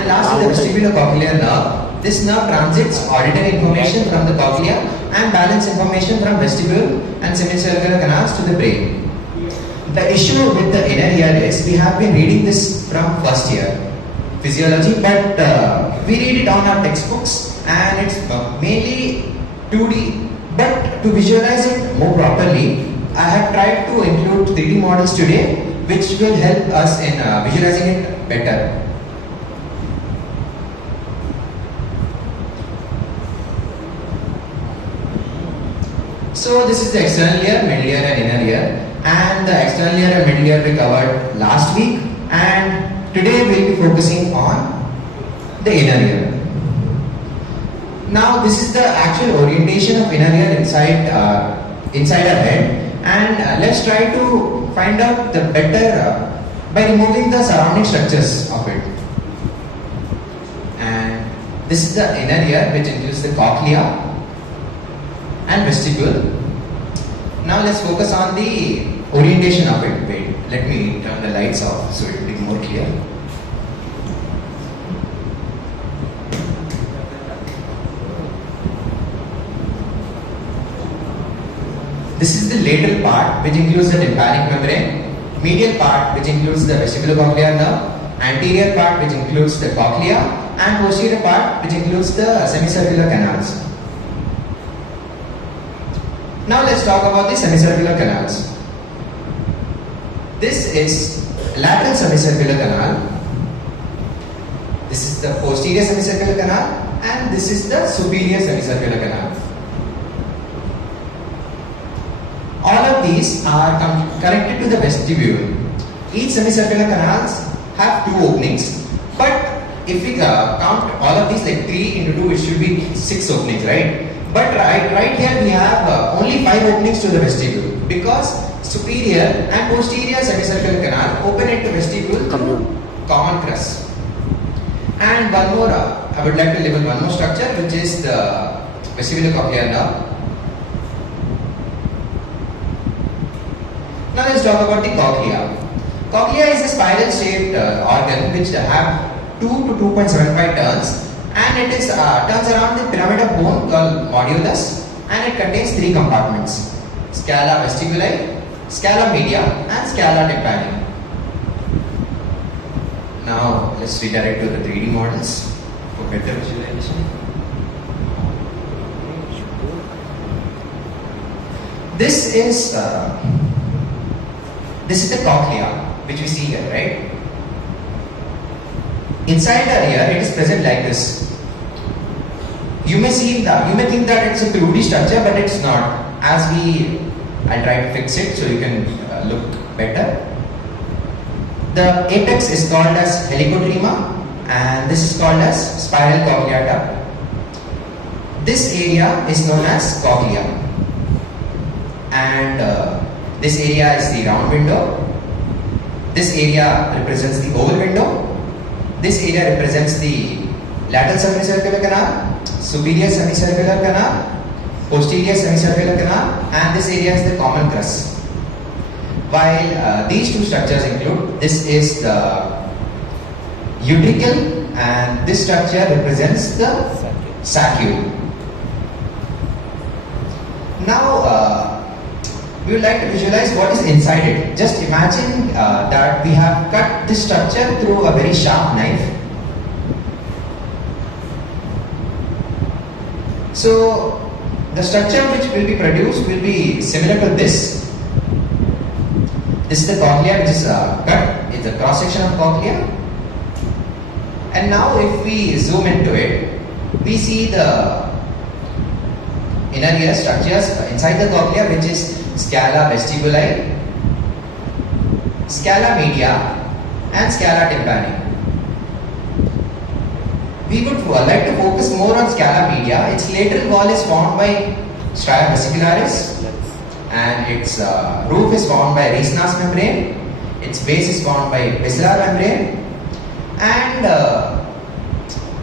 and last is the vestibulocochlear nerve. This nerve transits auditory information from the cochlea and balance information from vestibule and semicircular canals to the brain. The issue with the inner ear is we have been reading this from first year physiology, but we read it on our textbooks and it's mainly 2D. But to visualize it more properly, I have tried to include 3D models today, which will help us in visualizing it better. So this is the external ear, middle ear and inner ear. And the external ear and middle ear we covered last week, and today we'll be focusing on the inner ear. Now this is the actual orientation of inner ear inside our head, and let's try to find out the better by removing the surrounding structures of it. And this is the inner ear, which includes the cochlea and vestibule. Now let's focus on the orientation of it. Wait, let me turn the lights off so it will be more clear. This is the lateral part, which includes the tympanic membrane, medial part, which includes the vestibulocochlear nerve, anterior part, which includes the cochlea, and posterior part, which includes the semicircular canals. Now let's talk about the semicircular canals. This is lateral semicircular canal. This is the posterior semicircular canal, and this is the superior semicircular canal. All of these are connected to the vestibule. Each semicircular canals have 2 openings, but if we count all of these like 3 into 2, it should be 6 openings, right? But right here we have only 5 openings to the vestibule, because superior and posterior semicircular canal open into vestibule through common crus. And one more, I would like to label one more structure, which is the vestibulocochlear nerve. Now let's talk about the cochlea. Cochlea is a spiral shaped organ which have 2 to 2.75 turns, and it is turns around the pyramid of bone called modulus, and it contains 3 compartments: scala vestibuli, scala media, and scala tympani. Now let's redirect to the 3D models for better visualization. This is the cochlea, which we see here, right? Inside the ear, it is present like this. You may think that it's a 2D structure, but it's not. I'll try to fix it so you can look better. The apex is called as helicotrema, and this is called as spiral cochlea. This area is known as cochlea, and this area is the round window. This area represents the oval window. This area represents the lateral semicircular canal, superior semicircular canal, posterior semicircular canal, and this area is the common crus. While these 2 structures include, this is the utricle, and this structure represents the saccule. Now we would like to visualize what is inside it. Just imagine that we have cut this structure through a very sharp knife. So the structure which will be produced will be similar to this. This is the cochlea which is cut. It's a cross section of cochlea. And now if we zoom into it, we see the inner ear structures inside the cochlea, which is scala vestibuli, scala media, and scala tympani. We would like to focus more on scala media. Its lateral wall is formed by stria vesicularis, and its roof is formed by Reissner's membrane. Its base is formed by basilar membrane. And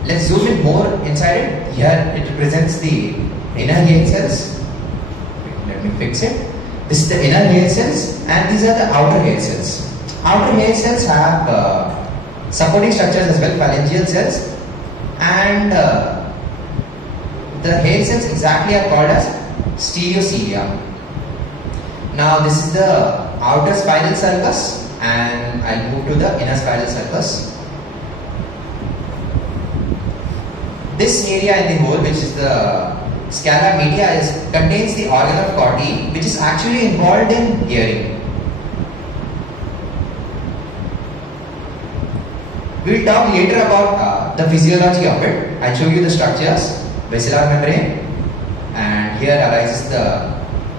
let's zoom in more inside it. Here it represents the inner hair cells. Let me fix it. This is the inner hair cells, and these are the outer hair cells. Outer hair cells have supporting structures as well, pharyngeal cells, and the hair cells exactly are called as stereocilia. Now this is the outer spiral sulcus, and I'll move to the inner spiral sulcus. This area in the whole, which is the scala media, contains the organ of Corti, which is actually involved in hearing. We will talk later about the physiology of it. I'll show you the structures. Basilar membrane, and here arises the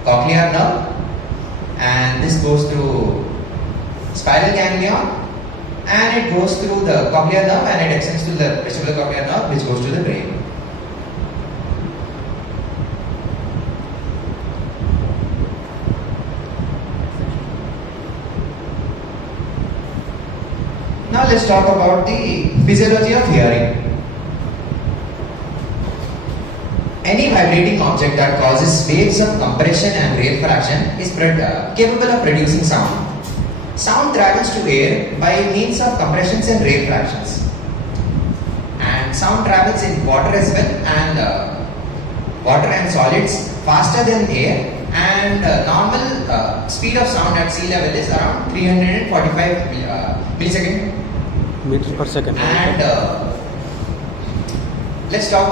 cochlear nerve, and this goes through spiral ganglia, and it goes through the cochlear nerve, and it extends to the vestibulocochlear nerve, which goes to the brain. Now let's talk about the physiology of hearing. Any vibrating object that causes waves of compression and rarefaction is capable of producing sound. Sound travels to air by means of compressions and rarefactions. And sound travels in water as well, and water and solids faster than air, and normal speed of sound at sea level is around 345 millisecond meters per second. And let's talk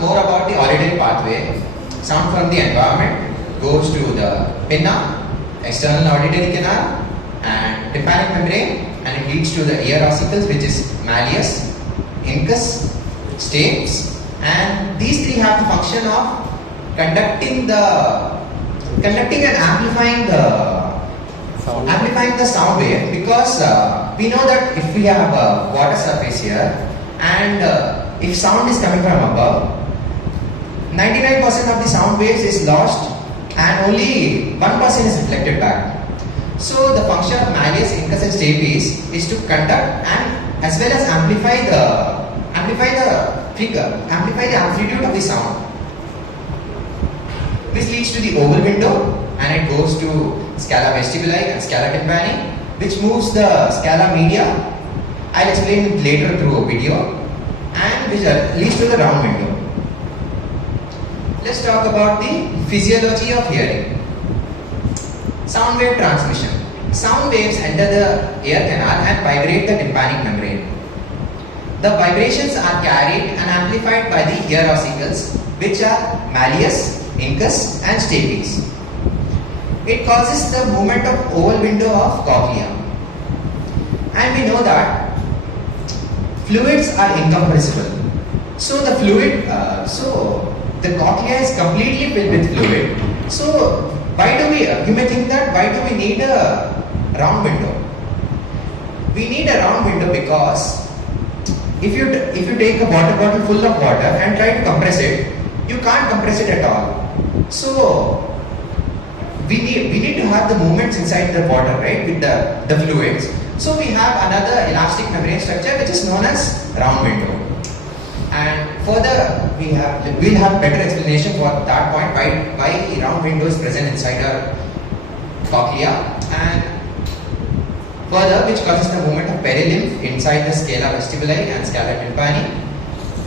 more about the auditory pathway. Sound from the environment goes to the pinna, external auditory canal, and tympanic membrane, and it leads to the ear ossicles, which is malleus, incus, stapes, and these three have the function of conducting and amplifying the sound wave, because we know that if we have a water surface here, and if sound is coming from above, 99% of the sound waves is lost and only 1% is reflected back. So the function of malleus, incus and stapes is to conduct and as well as amplify the amplitude of the sound. This leads to the oval window, and it goes to scala vestibuli and scala tympani, which moves the scala media. I'll explain it later through a video, and which leads to the round window. Let's talk about the physiology of hearing. Sound wave transmission. Sound waves enter the ear canal and vibrate the tympanic membrane. The vibrations are carried and amplified by the ear ossicles, which are malleus, incus and stapes. It causes the movement of oval window of cochlea. And we know that fluids are incompressible. So the the cochlea is completely filled with fluid. So you may think that why do we need a round window? We need a round window because if you take a water bottle full of water and try to compress it, you can't compress it at all. So we need to have the movements inside the water, right, with the fluids. So we have another elastic membrane structure which is known as round window. And further we'll have better explanation for that point why round window is present inside our cochlea, and further which causes the movement of perilymph inside the scala vestibuli and scala tympani,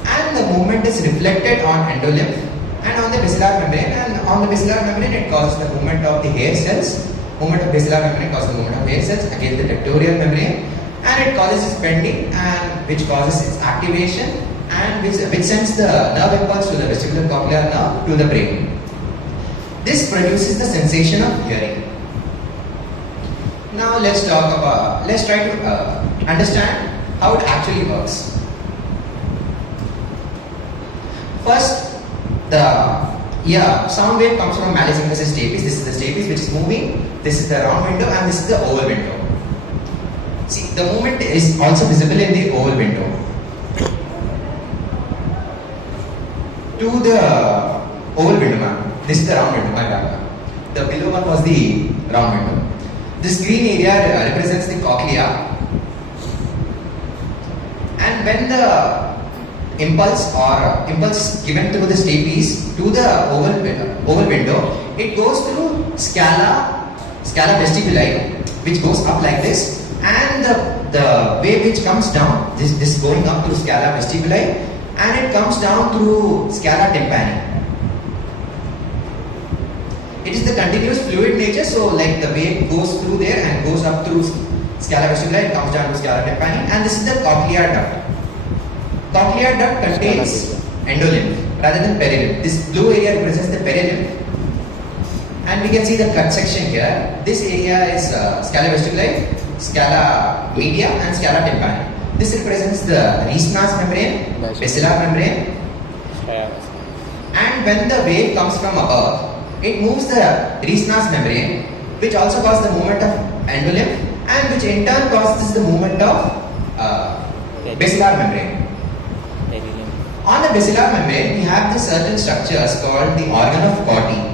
and the movement is reflected on endolymph and on the basilar membrane, and on the basilar membrane it causes the movement of the hair cells. Movement of basilar membrane causes the movement of hair cells against the tectorial membrane, and it causes its bending, and which causes its activation, and which sends the nerve impulse to the vestibulocochlear nerve to the brain. This produces the sensation of hearing. Now let's try to understand how it actually works. First, the sound wave comes from malleus, incus and stapes. This is the stapes which is moving. This is the round window, and this is the oval window. See, the movement is also visible in the oval window. To the oval window, ma'am. This is the round window, my bad. The below one was the round window. This green area represents the cochlea, and when the impulse given through the stapes to the oval window, it goes through scala vestibuli, which goes up like this, and the wave which comes down, this going up through scala vestibuli, and it comes down through scala tympani. It is the continuous fluid nature, so like the wave goes through there and goes up through scala vestibuli and comes down to scala tympani, and this is the cochlear duct. Cochlear duct contains endolymph rather than perilymph. This blue area represents the perilymph, and we can see the cut section here. This area is scala vestibuli, scala media, and scala tympani. This represents the Reissner's membrane, basilar membrane, and when the wave comes from above, it moves the Reissner's membrane, which also causes the movement of endolymph, and which in turn causes the movement of basilar membrane. On the basilar membrane, we have the certain structures called the organ of Corti.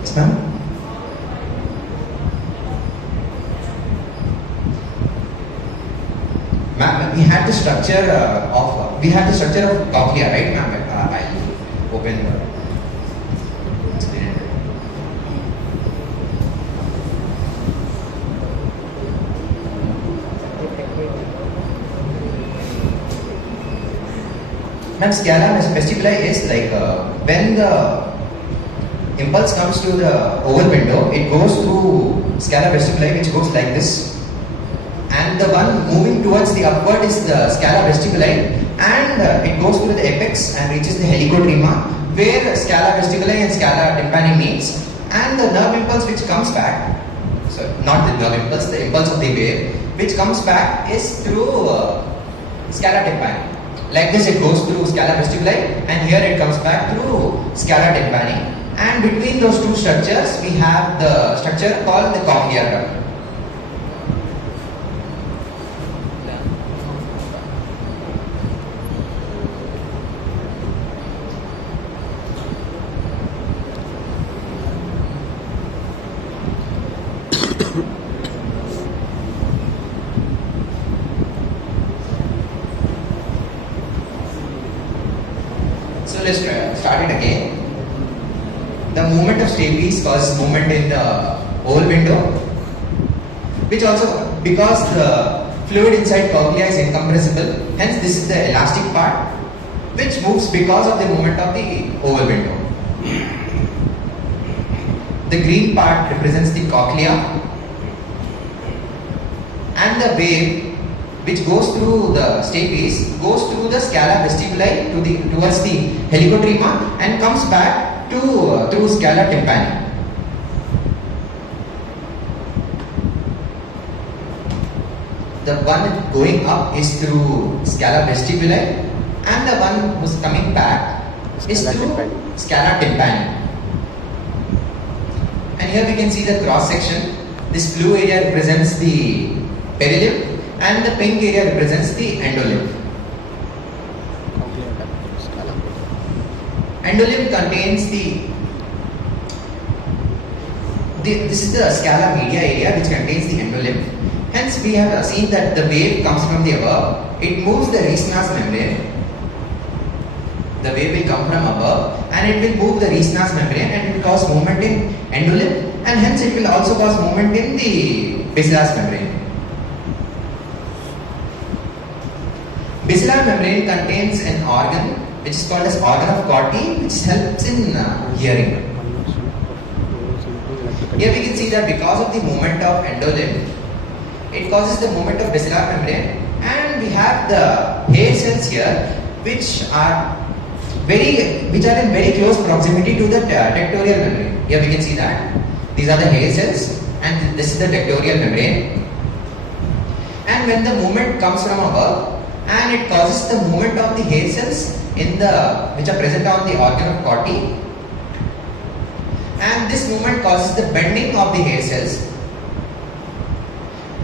Yes, ma'am? Ma'am, we had the structure of cochlea, right, ma'am? I'll open the explain it. Ma'am, scala vestibuli is like when the impulse comes to the oval window, it goes through scala vestibuli, which goes like this. And the one moving towards the upward is the scala vestibuli, and it goes through the apex and reaches the helicotrema, where scala vestibuli and scala tympani meets, and the nerve impulse which comes back, so not the nerve impulse, the impulse of the wave which comes back is through scala tympani. Like this, it goes through scala vestibuli, and here it comes back through scala tympani. And between those two structures, we have the structure called the cochlear duct. So let's start it again. The movement of stapes causes movement in the oval window, which also, because the fluid inside cochlea is incompressible, hence this is the elastic part, which moves because of the movement of the oval window. The green part represents the cochlea, and the wave which goes through the stapes goes through the scala vestibuli towards the helicotrema and comes back through scala tympani. The one going up is through scala vestibuli, and the one who's coming back is through scala tympani. And here we can see the cross section. This blue area represents the perilymph, and the pink area represents the endolymph. Endolymph contains this is the scala media area which contains the endolymph. Hence we have seen that the wave comes from the above, it moves the Reissner's membrane. The wave will come from above and it will move the Reissner's membrane, and it will cause movement in endolymph, and hence it will also cause movement in the basilar's membrane. Basilar membrane contains an organ which is called as organ of Corti, which helps in hearing. Here we can see that because of the movement of endolymph, it causes the movement of basilar membrane, and we have the hair cells here which are in very close proximity to the tectorial membrane. Here we can see that these are the hair cells, and this is the tectorial membrane. And when the movement comes from above, and it causes the movement of the hair cells which are present on the organ of Corti, and this movement causes the bending of the hair cells,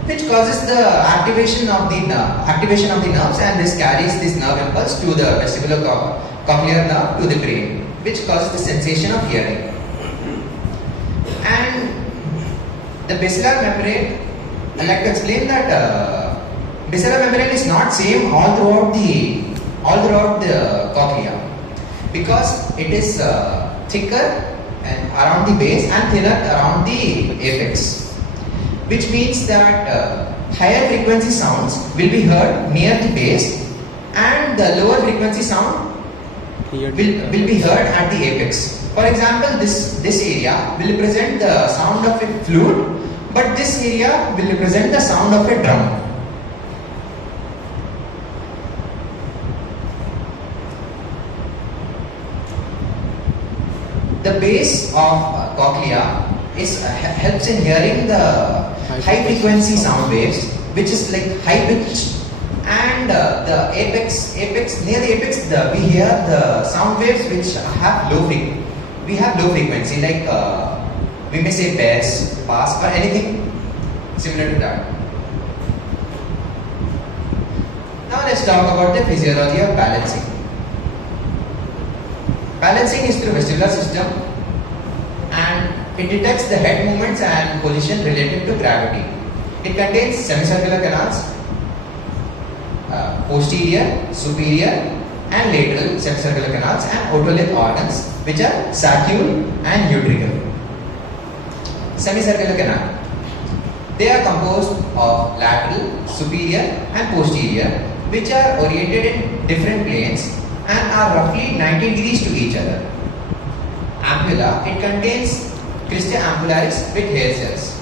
which causes the activation of the nerves, and this carries this nerve impulse to the vestibulocochlear nerve to the brain, which causes the sensation of hearing. And the basilar membrane, I'd like to explain that Visceral membrane is not same all throughout the cochlea, because it is thicker and around the base and thinner around the apex, which means that higher frequency sounds will be heard near the base and the lower frequency sound will be heard at the apex. For example, this area will represent the sound of a flute, but this area will represent the sound of a drum. The base of cochlea helps in hearing the high frequency sound waves, which is like high pitch, and the apex near the apex we hear the sound waves which have low frequency, like we may say bass, bass, or anything similar to that. Now let's talk about the physiology of balancing. Balancing is through vestibular system, and it detects the head movements and position related to gravity. It contains semicircular canals, posterior, superior and lateral semicircular canals, and otolith organs which are saccule and utricle. Semicircular canal. They are composed of lateral, superior and posterior, which are oriented in different planes and are roughly 90 degrees to each other. Ampulla, it contains cristae ampullaris with hair cells.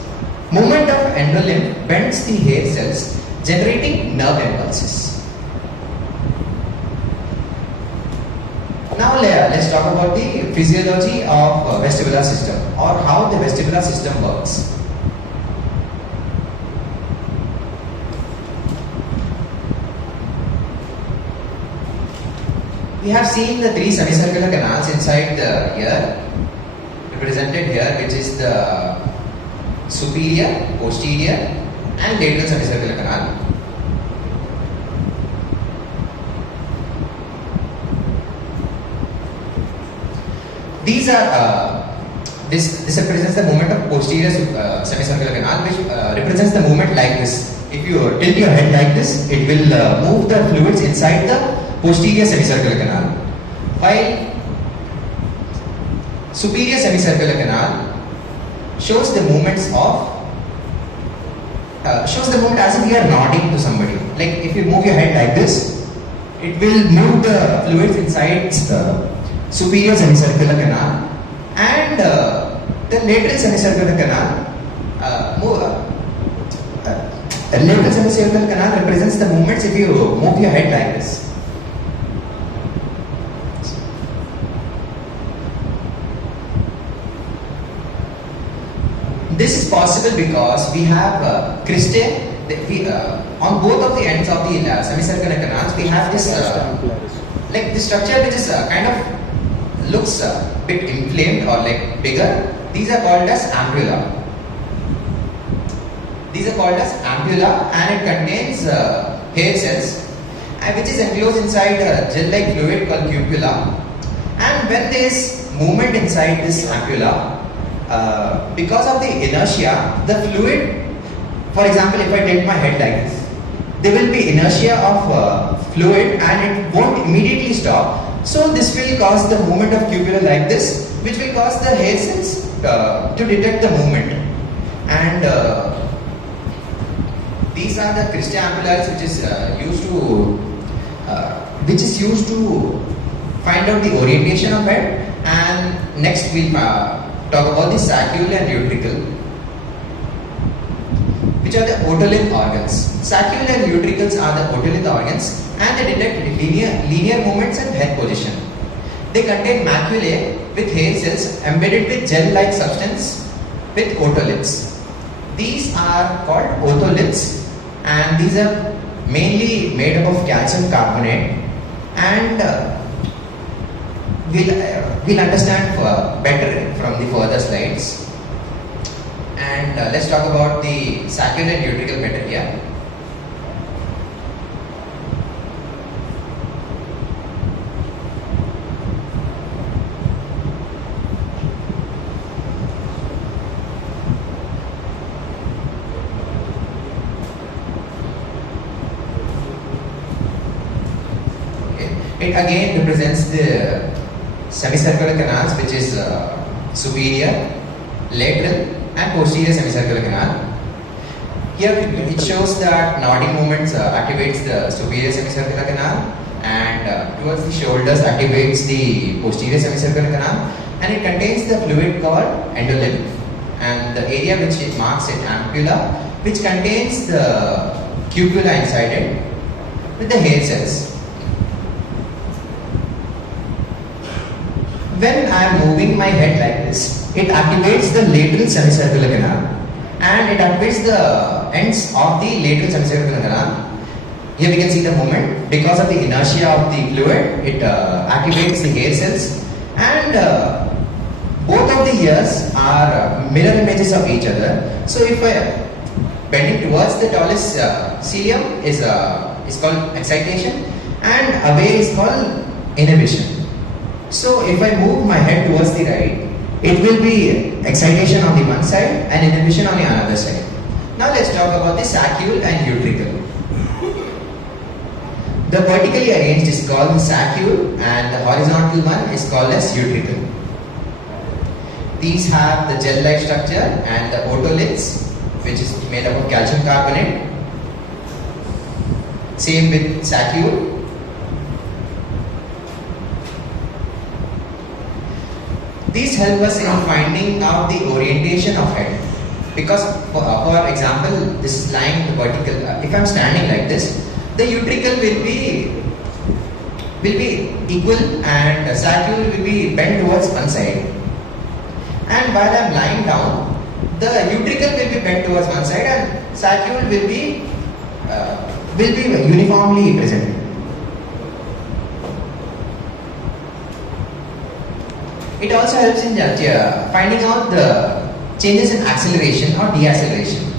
Movement of endolimb bends the hair cells, generating nerve impulses. Now let's talk about the physiology of vestibular system, or how the vestibular system works. We have seen the three semicircular canals inside the ear, represented here, which is the superior, posterior and lateral semicircular canal. These are this represents the movement of posterior semicircular canal, which represents the movement like this. If you tilt your head like this, it will move the fluids inside the posterior semicircular canal, while superior semicircular canal shows the movements of as if you are nodding to somebody. Like if you move your head like this, it will move the fluids inside the superior semicircular canal, and the lateral semicircular canal lateral semicircular canal represents the movements if you move your head like this. This is possible because we have cristae. On both of the ends of the semicircular canals, we have this like this structure, which is kind of looks a bit inflamed or like bigger. These are called as ampulla. And it contains hair cells, which is enclosed inside a gel-like fluid called cupula. And when there is movement inside this ampulla, because of the inertia, the fluid, for example, if I tilt my head like this, there will be inertia of fluid and it won't immediately stop. So this will cause the movement of cupula like this, which will cause the hair cells to detect the movement. And these are the cristae ampullaris, which is used to find out the orientation of head. And next we'll talk about the saccule and utricle, which are the otolith organs. Saccule and utricles are the otolith organs, and they detect linear movements and head position. They contain maculae with hair cells embedded with gel-like substance with otoliths. These are called otoliths, and these are mainly made up of calcium carbonate, and we'll understand better from the further slides. And let's talk about the saccule and utricle better here. It again represents the semicircular canals, which is superior, lateral and posterior semicircular canal. Here it shows that nodding movements activates the superior semicircular canal, and towards the shoulders activates the posterior semicircular canal, and it contains the fluid called endolymph, and the area which it marks it ampulla, which contains the cupula inside it with the hair cells. When I am moving my head like this, it activates the lateral semicircular canal, and it activates the ends of the lateral semicircular canal. Here we can see the movement. Because of the inertia of the fluid, it activates the hair cells, and both of the ears are mirror images of each other. So if I bending towards the talus cilium is called excitation, and away is called inhibition. So if I move my head towards the right, it will be excitation on the one side and inhibition on the another side. Now let's talk about the saccule and utricle. The vertically arranged is called the saccule, and the horizontal one is called as utricle. These have the gel-like structure and the otoliths, which is made up of calcium carbonate. Same with saccule. These help us in finding out the orientation of head. Because, for example, this is lying in the vertical. If I am standing like this, the utricle will be equal, and the saccule will be bent towards one side. And while I am lying down, the utricle will be bent towards one side, and saccule will be uniformly present. It also helps in finding out the changes in acceleration or deceleration.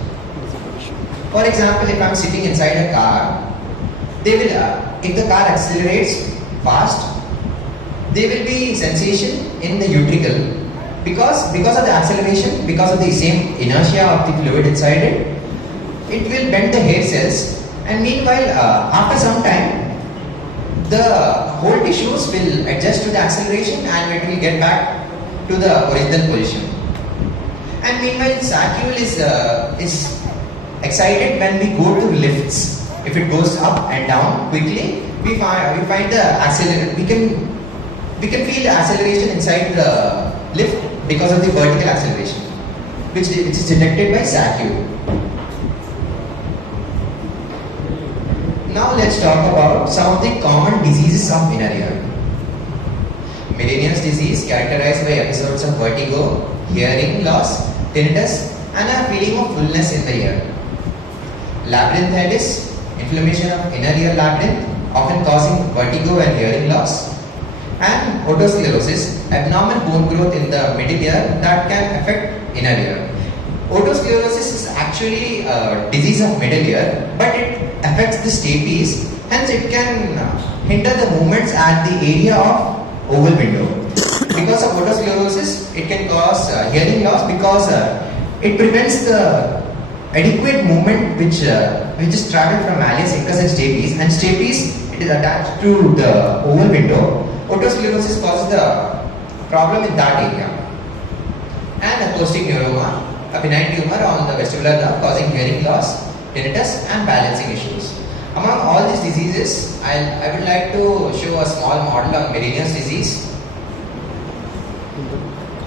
For example, if I am sitting inside a car, they will, if the car accelerates fast, there will be sensation in the utricle because of the acceleration, because of the same inertia of the fluid inside it. It will bend the hair cells, and meanwhile, after some time, the whole tissues will adjust to the acceleration and it will get back to the original position. And meanwhile, saccule is excited when we go to lifts. If it goes up and down quickly, we find the acceleration. We can feel the acceleration inside the lift because of the vertical acceleration, which is detected by saccule. Now let's talk about some of the common diseases of inner ear. Meniere's disease, characterized by episodes of vertigo, hearing loss, tinnitus, and a feeling of fullness in the ear. Labyrinthitis, inflammation of inner ear labyrinth, often causing vertigo and hearing loss. And otosclerosis, abnormal bone growth in the middle ear that can affect inner ear. Otosclerosis is actually a disease of middle ear, but it affects the stapes, hence it can hinder the movements at the area of oval window. Because of otosclerosis, it can cause hearing loss because it prevents the adequate movement which is traveled from malleus, incus and stapes, and stapes it is attached to the oval window. Otosclerosis causes the problem in that area. And acoustic neuroma, a benign tumor on the vestibular nerve causing hearing loss, tinnitus and balancing issues. Among all these diseases, I would like to show a small model on Meniere's disease.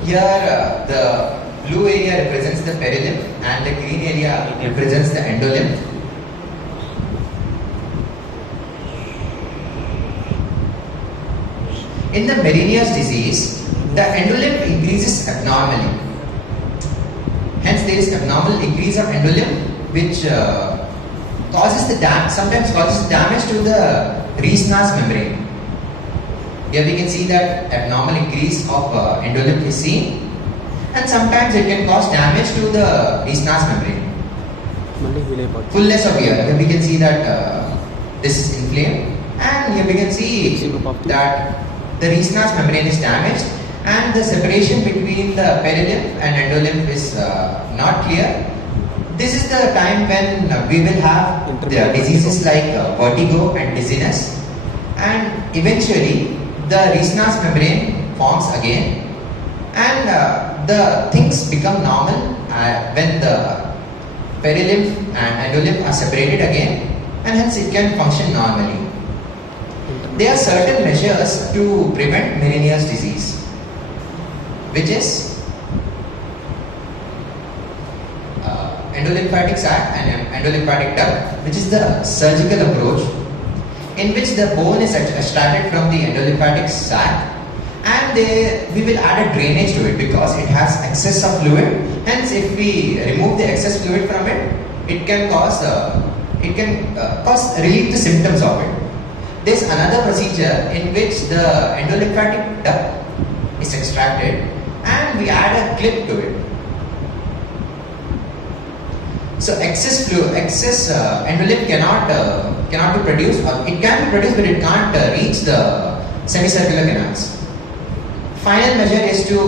Here the blue area represents the perilymph and the green area represents the endolymph. In the Meniere's disease, the endolymph increases abnormally. Hence, there is abnormal increase of endolymph, which sometimes causes damage to the Reissner's membrane. Here we can see that abnormal increase of endolymph is seen, and sometimes it can cause damage to the Reissner's membrane. Fullness of ear. Here we can see that this is inflamed, and here we can see that the Reissner's membrane is damaged, and the separation between the perilymph and endolymph is not clear. This is the time when we will have the diseases like vertigo and dizziness. And eventually the Reisner's membrane forms again, and the things become normal when the perilymph and endolymph are separated again, and hence it can function normally. There are certain measures to prevent Meniere's disease, which is endolymphatic sac and endolymphatic duct, which is the surgical approach in which the bone is extracted from the endolymphatic sac, and we will add a drainage to it because it has excess of fluid. Hence, if we remove the excess fluid from it, it can cause relieve the symptoms of it. There is another procedure in which the endolymphatic duct is extracted and we add a clip to it. So excess endolymph cannot be produced, or it can be produced, but it can't reach the semicircular canals. Final measure is to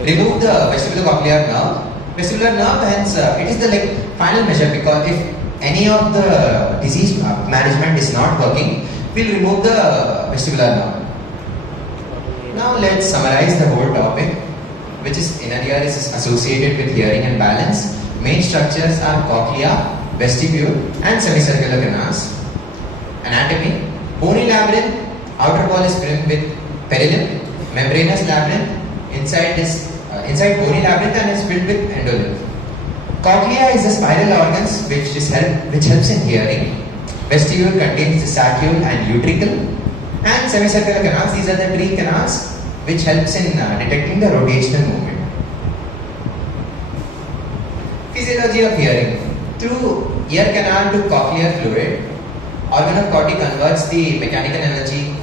remove the vestibulocochlear nerve. Vestibular nerve, hence it is the final measure, because if any of the disease management is not working, we'll remove the vestibular nerve. Now let's summarize the whole topic, which is inner ear is associated with hearing and balance. Main structures are cochlea, vestibule and semicircular canals. Anatomy: bony labyrinth, outer wall is filled with perilymph, membranous labyrinth, inside bony labyrinth and is filled with endolymph. Cochlea is the spiral organs which helps in hearing. Vestibule contains the saccule and utricle, and semicircular canals, these are the three canals which helps in detecting the rotational movement. Physiology of hearing: through ear canal to cochlear fluid, organ of Corti converts the mechanical energy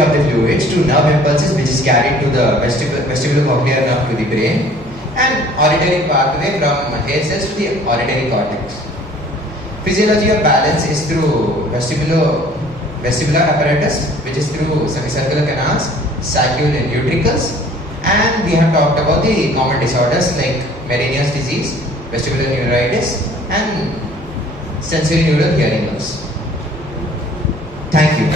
of the fluids to nerve impulses, which is carried to the vestibulocochlear nerve to the brain, and auditory pathway from hair cells to the auditory cortex. Physiology of balance is through vestibular apparatus, which is through semicircular canals, saccule and utricles, and we have talked about the common disorders like Meniere's disease, vestibular neuritis, and sensory neural hearing loss. Thank you.